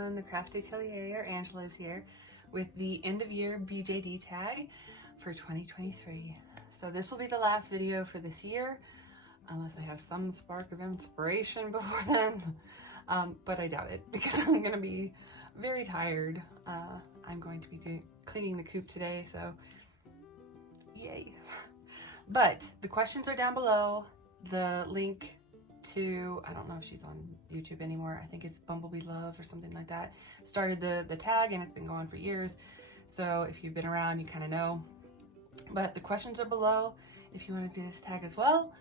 everyone, the Craft Atelier, Angela is here with the end of year BJD tag for 2023. So this will be the last video for this year, unless I have some spark of inspiration before then, but I doubt it because I'm going to be very tired. I'm going to be cleaning the coop today, so yay. But the questions are down below. The link to, I don't know if she's on YouTube anymore, I think it's Bumblebee Love or something like that, started the tag, and it's been going for years, so if you've been around you kind of know. But the questions are below if you want to do this tag as well.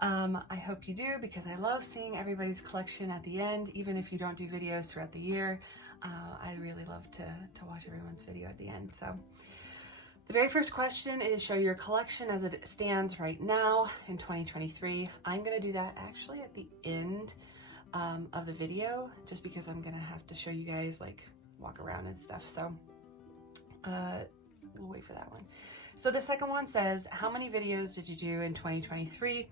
I hope you do, because I love seeing everybody's collection at the end, even if you don't do videos throughout the year. I really love to watch everyone's video at the end. So the very first question is, show your collection as it stands right now in 2023. I'm going to do that actually at the end of the video, just because I'm going to have to show you guys, like, walk around and stuff. So we'll wait for that one. So the second one says, how many videos did you do in 2023?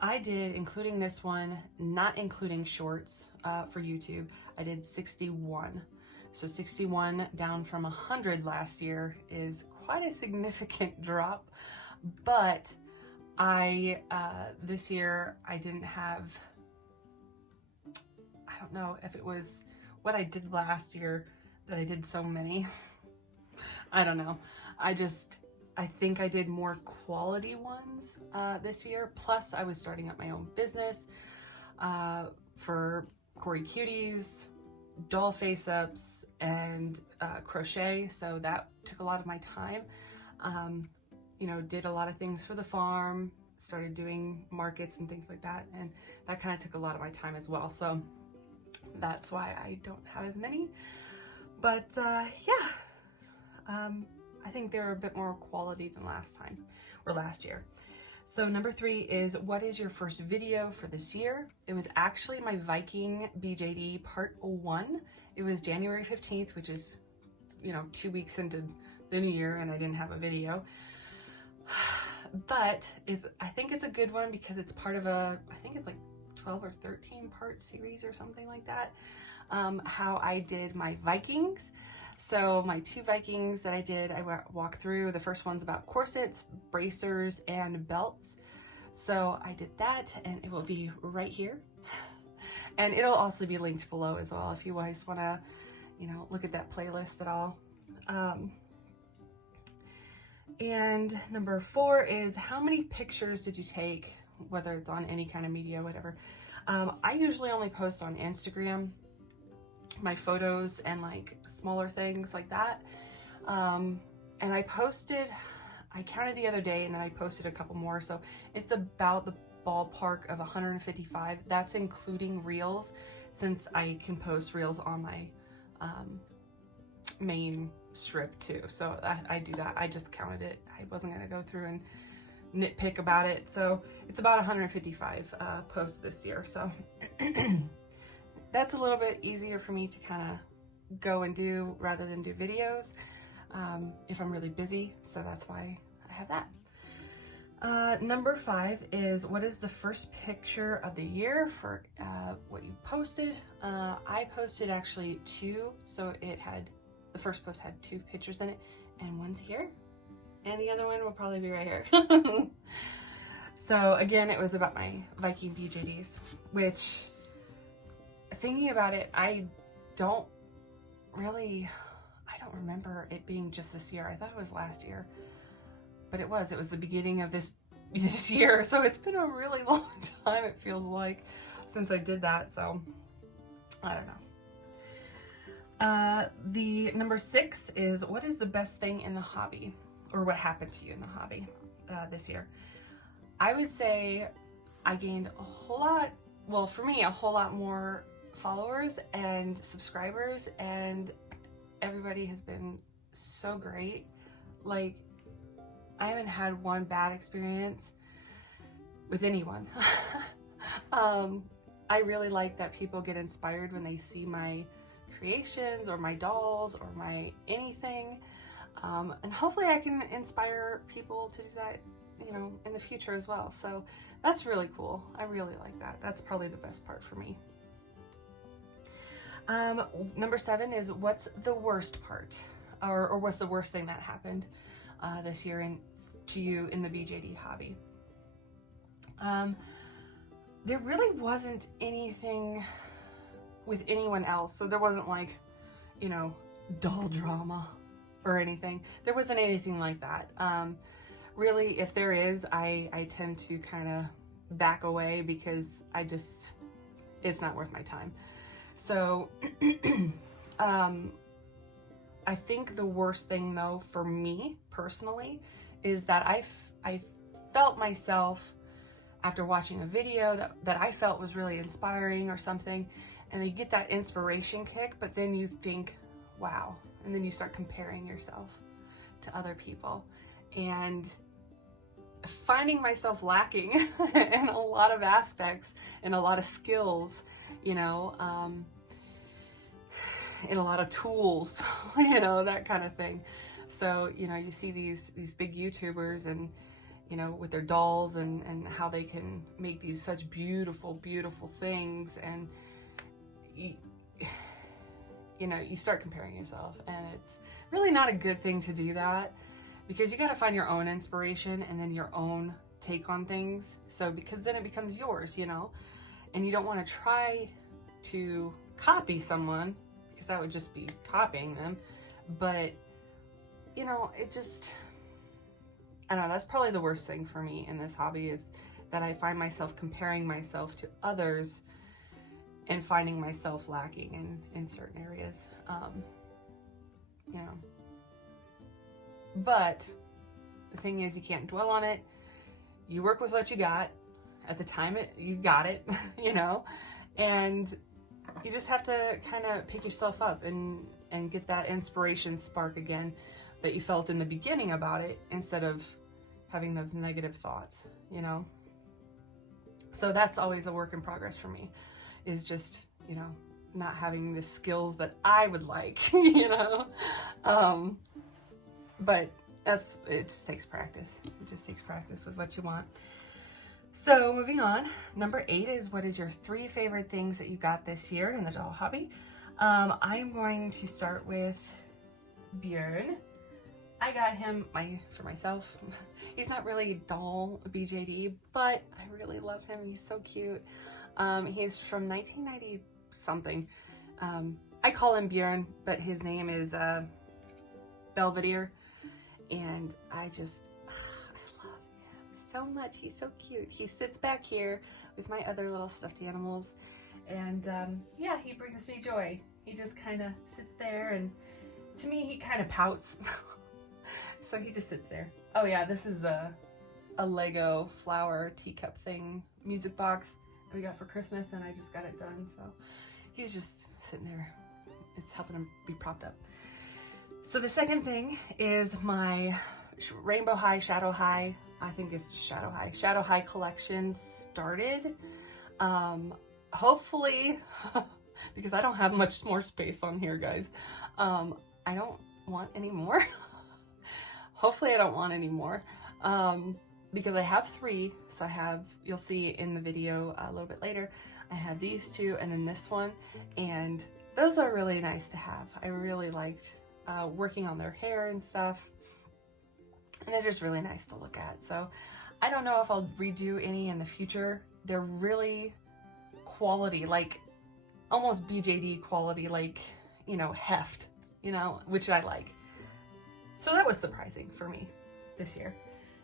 I did, including this one, not including shorts for YouTube, I did 61. So 61 down from 100 last year is quite a significant drop, but this year I didn't have, I don't know if it was what I did last year that I did so many. I don't know. I think I did more quality ones this year. Plus I was starting up my own business for Corey Cuties, doll face-ups, and crochet, so that took a lot of my time. You know, did a lot of things for the farm, started doing markets and things like that, and that kind of took a lot of my time as well, so that's why I don't have as many. But yeah, I think they're a bit more quality than last year. So number 3 is, what is your first video for this year? It was actually my Viking BJD part 1. It was January 15th, which is, you know, 2 weeks into the new year, and I didn't have a video. But I think it's a good one because it's part of I think it's like 12 or 13 part series or something like that. How I did my Vikings. So my 2 Vikings that I did, I walked through. The first one's about corsets, bracers, and belts. So I did that, and it will be right here. And it'll also be linked below as well if you guys want to, you know, look at that playlist at all. And number 4 is, how many pictures did you take, whether it's on any kind of media, whatever. I usually only post on Instagram my photos and like smaller things like that, and I counted the other day, and then I posted a couple more, so it's about the ballpark of 155. That's including reels, since I can post reels on my main strip too, so I do that. I just counted it. I wasn't going to go through and nitpick about it, so it's about 155 posts this year, so that's a little bit easier for me to kind of go and do rather than do videos if I'm really busy, so that's why I have that. Number 5 is, what is the first picture of the year for what you posted? I posted actually 2, so the first post had 2 pictures in it, and one's here, and the other one will probably be right here. So again, it was about my Viking BJDs, which, thinking about it, I don't remember it being just this year. I thought it was last year, but it was the beginning of this year, so it's been a really long time, it feels like, since I did that, so I don't know. The number 6 is, what is the best thing in the hobby, or what happened to you in the hobby this year? I would say I gained a whole lot, well, for me, a whole lot more followers and subscribers, and everybody has been so great. Like, I haven't had one bad experience with anyone. I really like that people get inspired when they see my creations or my dolls or my anything, and hopefully I can inspire people to do that, you know, in the future as well. So that's really cool. I really like that. That's probably the best part for me. Number 7 is what's the worst part, or what's the worst thing that happened this year to you in the BJD hobby? There really wasn't anything with anyone else, so there wasn't like, you know, doll drama or anything. There wasn't anything like that. Really, if there is, I tend to kind of back away because it's not worth my time. So I think the worst thing though for me personally is that I felt myself after watching a video that I felt was really inspiring or something, and you get that inspiration kick, but then you think, wow, and then you start comparing yourself to other people and finding myself lacking in a lot of aspects, in a lot of skills, you know, in a lot of tools, you know, that kind of thing. So, you know, you see these big YouTubers and, you know, with their dolls and how they can make these such beautiful, beautiful things. And, you know, you start comparing yourself, and it's really not a good thing to do that, because you got to find your own inspiration and then your own take on things. So, because then it becomes yours, you know, and you don't want to try to copy someone, because that would just be copying them. But, you know, it just, I don't know, that's probably the worst thing for me in this hobby, is that I find myself comparing myself to others and finding myself lacking in certain areas, you know. But the thing is, you can't dwell on it. You work with what you got at the time you got it, you know, and you just have to kind of pick yourself up and get that inspiration spark again that you felt in the beginning about it, instead of having those negative thoughts, you know. So that's always a work in progress for me, is just, you know, not having the skills that I would like, you know. But it just takes practice. It just takes practice with what you want. So moving on, number 8 is, what is your 3 favorite things that you got this year in the doll hobby? I'm going to start with Björn. I got him for myself. He's not really doll BJD, but I really love him. He's so cute. He's from 1990 something. I call him Björn, but his name is Belvedere, and I love him so much. He's so cute. He sits back here with my other little stuffed animals, and yeah, he brings me joy. He just kind of sits there, and to me, he kind of pouts. So he just sits there. Oh yeah, this is a Lego flower teacup thing, music box that we got for Christmas, and I just got it done. So he's just sitting there. It's helping him be propped up. So the second thing is my Rainbow High, Shadow High, I think it's just Shadow High collection started. Hopefully, because I don't have much more space on here, guys. I don't want any more. Hopefully I don't want any more, because I have 3. So I have, you'll see in the video a little bit later, I have these 2 and then this one, and those are really nice to have. I really liked working on their hair and stuff, and they're just really nice to look at. So I don't know if I'll redo any in the future. They're really quality, like almost BJD quality, like, you know, heft, you know, which I like. So that was surprising for me this year.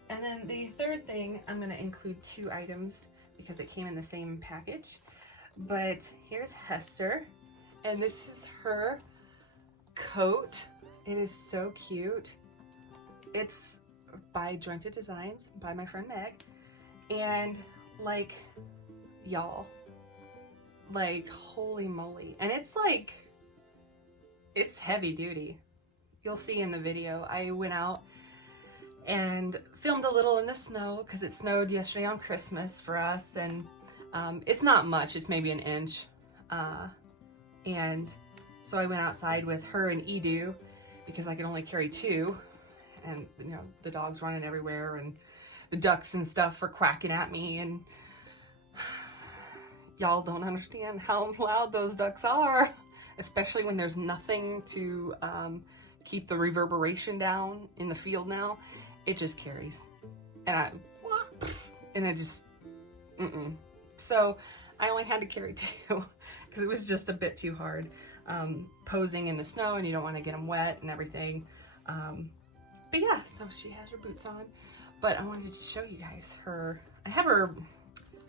And then the third thing, I'm going to include 2 items because it came in the same package. But here's Hester, and this is her coat. It is so cute. It's by Jointed Designs, by my friend Meg. And like, y'all, like, holy moly. And it's like, it's heavy duty. You'll see in the video. I went out and filmed a little in the snow because it snowed yesterday on Christmas for us, and it's not much, it's maybe an inch. And so I went outside with her and Edu because I could only carry 2, and you know, the dog's running everywhere and the ducks and stuff are quacking at me, and y'all don't understand how loud those ducks are. especially when there's nothing to keep the reverberation down in the field now. It just carries. And I just, So I only had to carry 2 because it was just a bit too hard posing in the snow, and you don't want to get them wet and everything. But yeah, so she has her boots on. But I wanted to show you guys her. I have her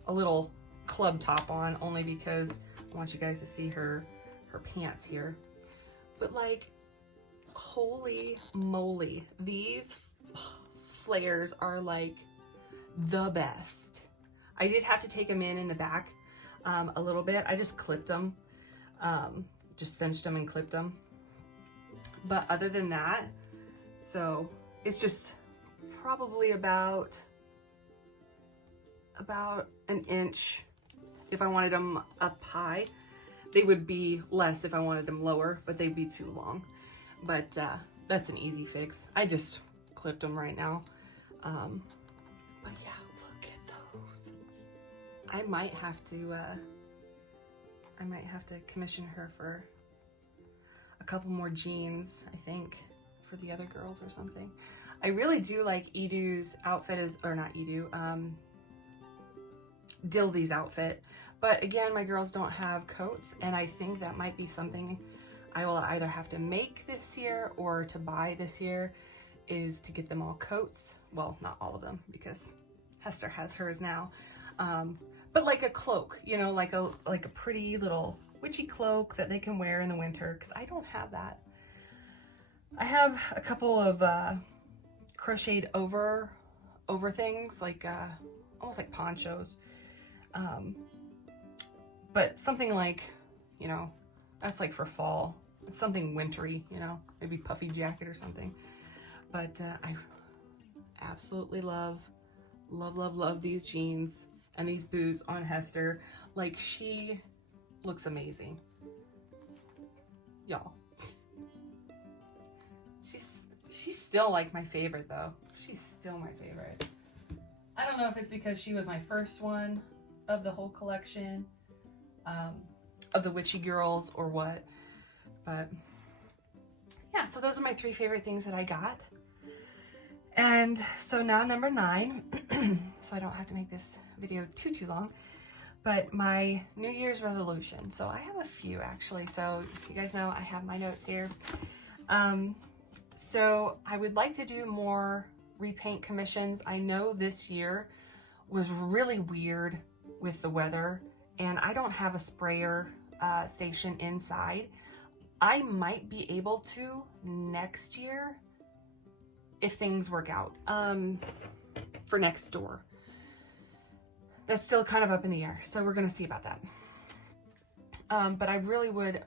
a little club top on only because I want you guys to see her pants here. But like, holy moly, these flares are like the best. I did have to take them in the back a little bit. I just clipped them, just cinched them and clipped them. But other than that, so it's just probably about an inch if I wanted them up high. They would be less if I wanted them lower, but they'd be too long. But that's an easy fix. I just clipped them right now. But yeah, look at those. I might have to commission her for a couple more jeans, I think, for the other girls or something. I really do like Edu's outfit, or not Edu, Dilsy's outfit. But again, my girls don't have coats, and I think that might be something I will either have to make this year or to buy this year, is to get them all coats. Well, not all of them, because Hester has hers now. But like a cloak, you know, like a pretty little witchy cloak that they can wear in the winter, because I don't have that. I have a couple of crocheted over things, like almost like ponchos. But something like, you know, that's like for fall. It's something wintry, you know, maybe puffy jacket or something. But I absolutely love these jeans and these boots on Hester. Like, she looks amazing, y'all. She's still like my favorite though. She's still my favorite. I don't know if it's because she was my first one of the whole collection, of the witchy girls, or what, but yeah, so those are my 3 favorite things that I got. And so now number 9, so I don't have to make this video too long, but my New Year's resolution. So I have a few actually, so you guys know I have my notes here. So I would like to do more repaint commissions. I know this year was really weird with the weather, and I don't have a sprayer station inside. I might be able to next year if things work out for next door. That's still kind of up in the air, so we're gonna see about that. But I really would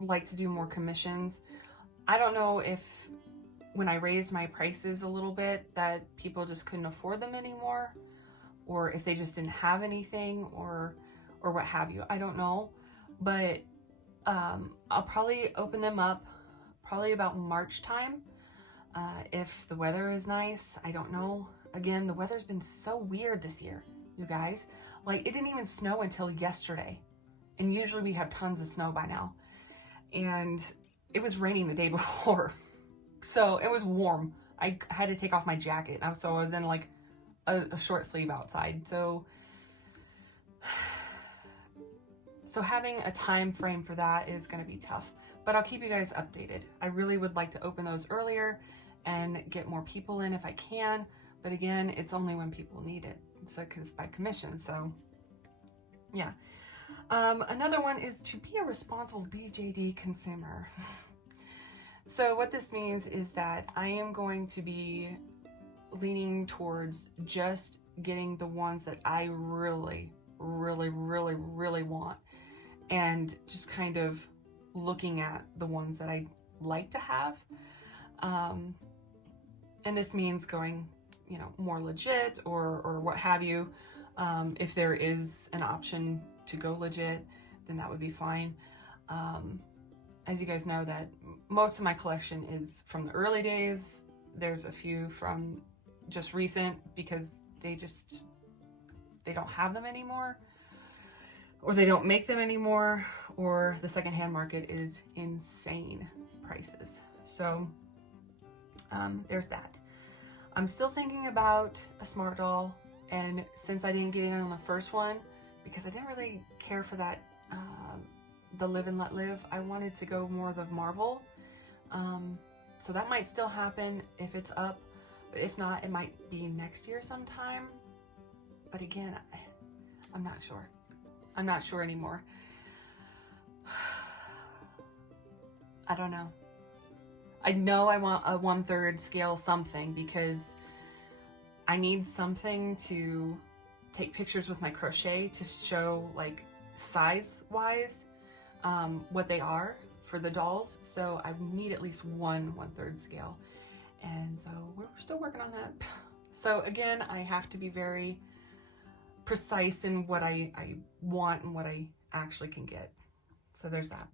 like to do more commissions. I don't know if when I raised my prices a little bit that people just couldn't afford them anymore, or if they just didn't have anything, or what have you. I don't know, but I'll probably open them up probably about March time, if the weather is nice. I don't know. Again, the weather's been so weird this year, you guys. Like, it didn't even snow until yesterday, and usually we have tons of snow by now, and it was raining the day before. So it was warm. I had to take off my jacket, so I was in like a short sleeve outside. So having a time frame for that is going to be tough, but I'll keep you guys updated. I really would like to open those earlier and get more people in if I can, but again, it's only when people need it. So, because by commission, so yeah. Another one is to be a responsible BJD consumer. So what this means is that I am going to be leaning towards just getting the ones that I really want, and just kind of looking at the ones that I like to have. And this means going, you know, more legit or what have you. If there is an option to go legit, then that would be fine. As you guys know, that most of my collection is from the early days. There's a few from just recent because they don't have them anymore, or they don't make them anymore, or the secondhand market is insane prices. So there's that. I'm still thinking about a smart doll, and since I didn't get in on the first one, because I didn't really care for that, the Live and Let Live, I wanted to go more the Marvel. So that might still happen if it's up, but if not, it might be next year sometime. But again, I'm not sure. I'm not sure anymore. I don't know. I know I want a 1/3 scale something, because I need something to take pictures with my crochet to show, like, size wise what they are for the dolls. So I need at least one 1/3 scale, and so we're still working on that. So again, I have to be very precise in what I want and what I actually can get. So there's that.